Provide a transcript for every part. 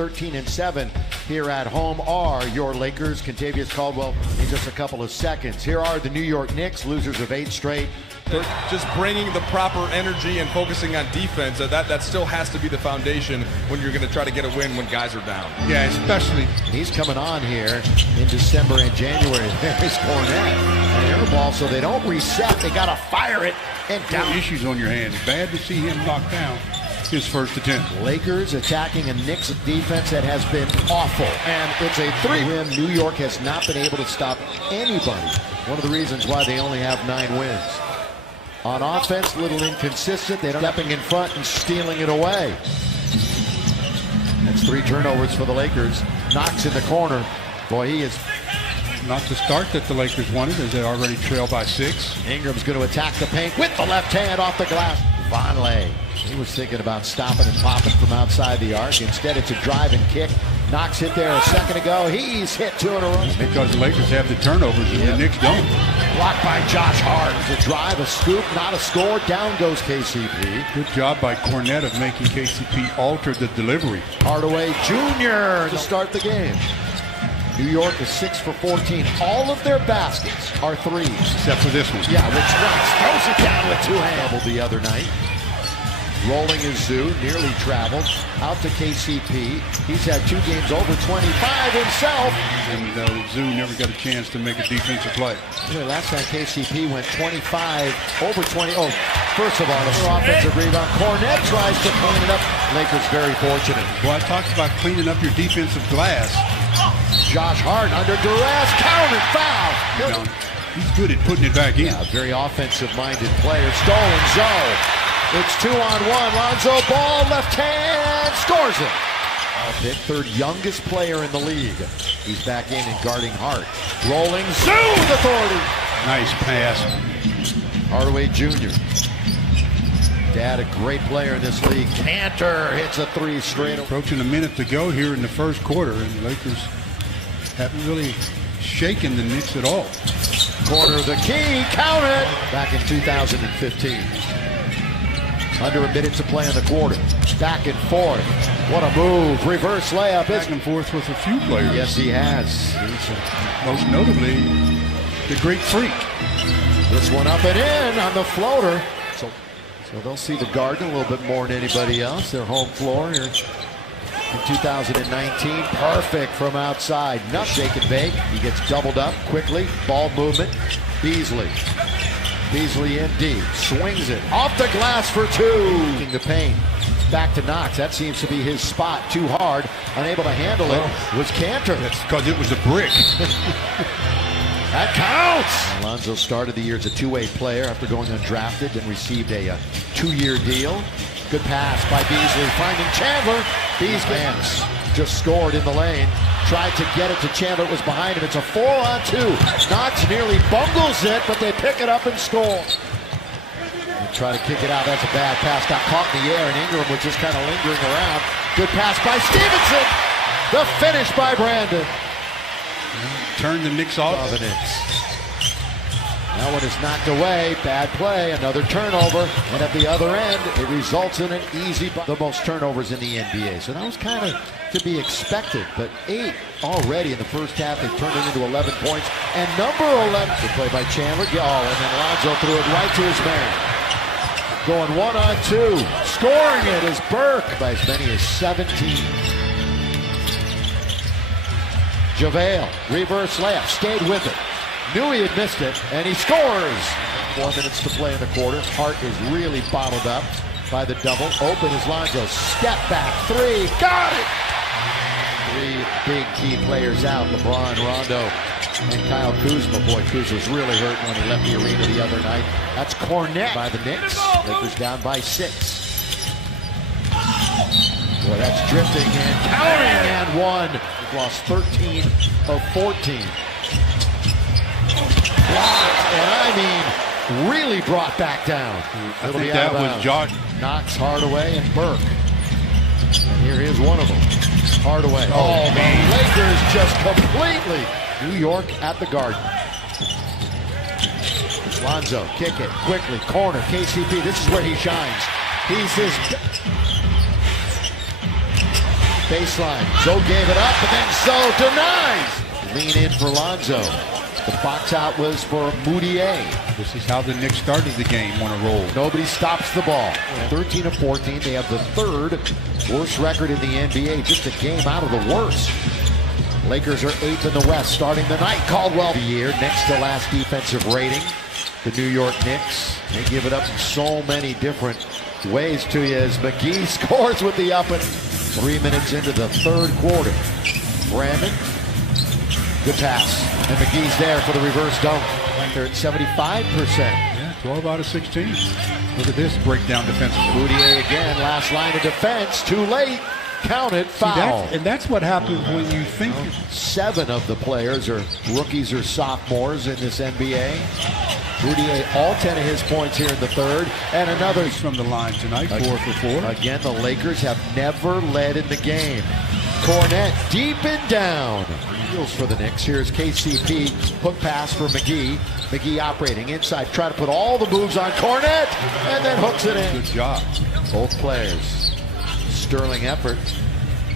13-7 here at home are your Lakers. Contavious Caldwell in just a couple of seconds. Here are the New York Knicks, losers of 8 straight. Just bringing the proper energy and focusing on defense, that still has to be the foundation when you're going to try to get a win when guys are down. Yeah, especially. He's coming on here in December and January. There's Cornette. An air ball, so they don't reset. They got to fire it and down. Issues on your hands. Bad to see him knocked down his first attempt. Lakers attacking a Knicks defense that has been awful. And it's a 3-win. New York has not been able to stop anybody. One of the reasons why they only have 9 wins. On offense, a little inconsistent. They're stepping in front and stealing it away. That's 3 turnovers for the Lakers. Knox in the corner. Boy, he is not the start that the Lakers wanted, as they already trail by 6. Ingram's going to attack the paint with the left hand off the glass. Vonleh, he was thinking about stopping and popping from outside the arc. Instead, it's a drive and kick. Knox hit there a second ago. He's hit 2 in a row. Because the Lakers have the turnovers and the Knicks don't. Blocked by Josh Hart. It's a drive, a scoop, not a score. Down goes KCP. Good job by Cornette of making KCP alter the delivery. Hardaway Jr. to start the game. New York is 6 for 14. All of their baskets are threes. Except for this one. Yeah, Rich Knox throws it down with 2 hands the other night. Rolling is Zoo, nearly traveled. Out to KCP. He's had 2 games over 25 himself. And Zoo never got a chance to make a defensive play. Last time KCP went 25 over 20. Oh, first of all, an offensive rebound. Cornette tries to clean it up. Lakers very fortunate. Well, I talked about cleaning up your defensive glass. Josh Hart under duress, counted foul. He's good at putting it back in. Yeah, very offensive-minded player. Stolen Zoe. It's 2-on-1. Lonzo Ball, left hand, scores it. Pick, 3rd youngest player in the league. He's back in and guarding Hart. Rolling Zoo with authority. Nice pass. Hardaway Jr. Dad, a great player in this league. Cantor hits a 3 straight. Approaching a minute to go here in the first quarter, and the Lakers haven't really shaken the Knicks at all. Corner the key, count it. Back in 2015. Under a minute to play in the quarter. Back and forth. What a move. Reverse layup. Back and forth with a few players. Yes, he has. Most notably, the Greek Freak. This one up and in on the floater. So they'll see the Garden a little bit more than anybody else. Their home floor here in 2019. Perfect from outside. Not shake and bake. He gets doubled up quickly. Ball movement. Beasley in deep. Swings it. Off the glass for 2. The paint. Back to Knox. That seems to be his spot. Too hard. Unable to handle it was Cantor. That's because it was a brick. That counts! Alonzo started the year as a 2-way player after going undrafted and received a 2-year deal. Good pass by Beasley, finding Chandler. Beasley just scored in the lane. Tried to get it to Chandler. It was behind him. It's a 4-on-2. Knox nearly bungles it, but they pick it up and score. They try to kick it out. That's a bad pass. Got caught in the air, and Ingram was just kind of lingering around. Good pass by Stevenson. The finish by Brandon. Turn the Knicks off. The Knicks. That one is knocked away. Bad play. Another turnover. And at the other end, it results in an easy. The most turnovers in the NBA. So that was kind of to be expected. But 8 already in the first half. They turned it into 11 points. And number 11. Good play by Chandler. Oh, and then Lonzo threw it right to his man. Going 1-on-2. Scoring it is Burke by as many as 17. JaVale, reverse layup, stayed with it. Knew he had missed it, and he scores. 4 minutes to play in the quarter. Hart is really bottled up by the double. Open is Lonzo. Step back 3. Got it! 3 big key players out. LeBron, Rondo, and Kyle Kuzma. Boy, Kuzma's really hurt when he left the arena the other night. That's Cornette by the Knicks. Lakers down by 6. Boy, that's drifting and counting and 1. We've lost 13 of 14. And I mean, really brought back down. I think that was Josh. Knox, Hardaway, and Burke. And here is one of them. Hardaway. Oh, the Lakers just completely. New York at the Garden. Lonzo, kick it quickly. Corner, KCP. This is where he shines. He's his. Baseline. Zoe gave it up, and then Zoe denies. Lean in for Lonzo. The box out was for Moutier. This is how the Knicks started the game on a roll. Nobody stops the ball. 13 of 14. They have the third worst record in the NBA. Just a game out of the worst. Lakers are 8th in the West, starting the night. Caldwell the year, next to last defensive rating. The New York Knicks. They give it up in so many different ways to you as McGee scores with the up and 3 minutes into the third quarter. Brandon, good pass. And McGee's there for the reverse dunk. They're at 75%. Yeah, 12 out of 16. Look at this breakdown defensively. Moutier again, last line of defense. Too late. Counted, foul. And that's what happens when you think. 7 of the players are rookies or sophomores in this NBA. Moutier, all 10 of his points here in the third. And another From the line tonight, 4 for 4. Again, the Lakers have never led in the game. Cornette deep and down. Heels for the Knicks. Here's KCP. Hook pass for McGee. McGee operating inside. Try to put all the moves on Cornette. And then hooks it in. Good job. Both players. Sterling effort.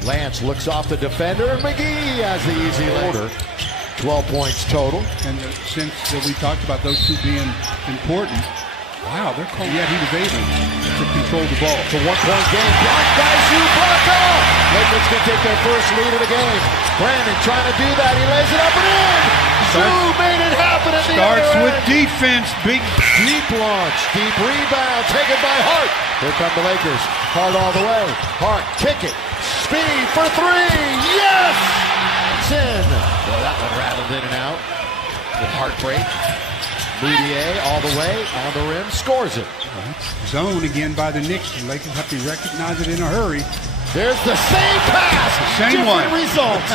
Lance looks off the defender. And McGee has the easy order. 12 points total. And since we talked about those two being important, wow, they're calling. Yet he was able to control the ball. It's a one-point game. Blocked by Zubaka. Lakers can take their first lead of the game. Brandon trying to do that. He lays it up and in. Zoo made it happen at the Starts other with end. defense. Big Deep launch. Deep rebound. Taken by Hart. Here come the Lakers. Hart all the way. Hart, kick it. Speed for 3. Yes! It's in. Well, that one rattled in and out. With heartbreak. Moutier all the way on the rim, scores it. Zone again by the Knicks. The Lakers have to recognize it in a hurry. There's the same pass. Same Different one. results.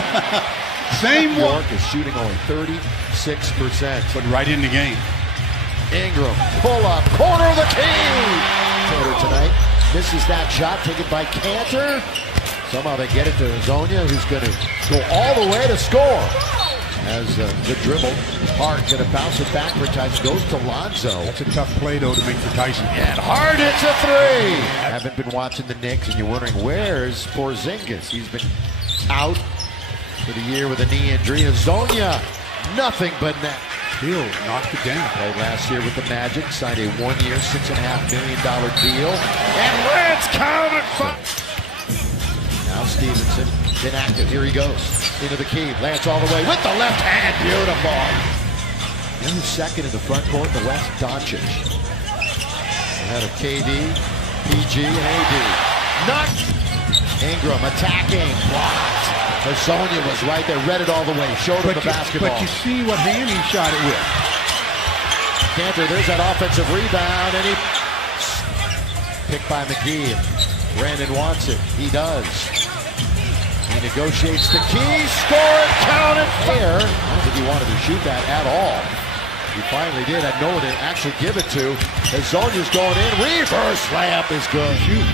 Same New one. York is shooting only 36%. But right in the game. Ingram, pull up, corner of the key. Taylor tonight misses that shot, taken by Cantor. Somehow they get it to Zonia, who's going to go all the way to score. As the dribble, Hart going to bounce it back for Tyson, goes to Lonzo. That's a tough play, though, to make for Tyson. And Hart hits a 3. Haven't been watching the Knicks, and you're wondering, where's Porzingis? He's been out for the year with a knee injury. Zonia, nothing but net. Still knocked it down. Played last year with the Magic, signed a 1-year, $6.5 million deal. And Lance counted. Now Stevenson, inactive. Here he goes. Into the key. Lance all the way with the left hand. Beautiful. And who's second in the front court in the West? Doncic. Ahead of KD, PG, and AD. Knocked. Ingram attacking. Blocked. Zonia was right there. Read it all the way. Showed him the basketball. But you see what hand he shot it with. Cantor, there's that offensive rebound. And he picked by McGee. Brandon wants it. He does. He negotiates the key, score it, count it, fair. I don't think he wanted to shoot that at all. He finally did. Had no one to actually give it to. As Zonia's going in, reverse layup is good. Shoot.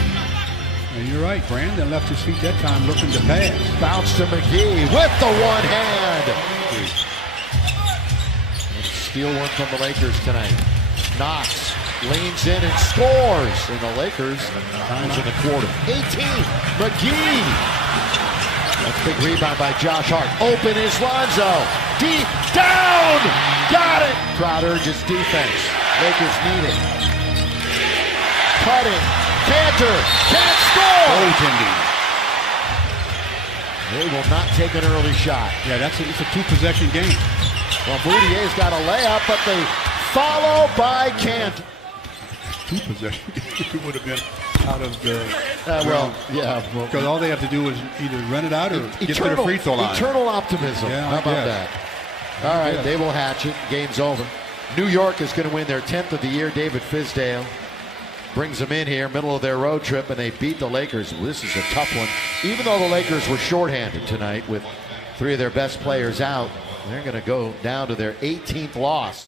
And you're right, Brandon left his feet that time looking to pass. Bounce to McGee with the one hand. And steal one from the Lakers tonight. Knox leans in and scores. And the Lakers times in the quarter. 18, McGee. That's a big rebound by Josh Hart. Open is Lonzo. Deep down. Got it. Crowd urges defense. Lakers need it. Cutting. Cantor. Can't score. Goaltending. They will not take an early shot. Yeah, it's a 2-possession game. Well, Moutier's got a layup, but they follow by Cantor. 2-possession game. It would have been out of the because all they have to do is either run it out or get to the free throw line. Eternal optimism. Yeah, how about that? All right, they will hatch it. Game's over. New York is going to win their 10th of the year. David Fizdale brings them in here, middle of their road trip, and they beat the Lakers. Well, this is a tough one. Even though the Lakers were shorthanded tonight with 3 of their best players out, they're going to go down to their 18th loss.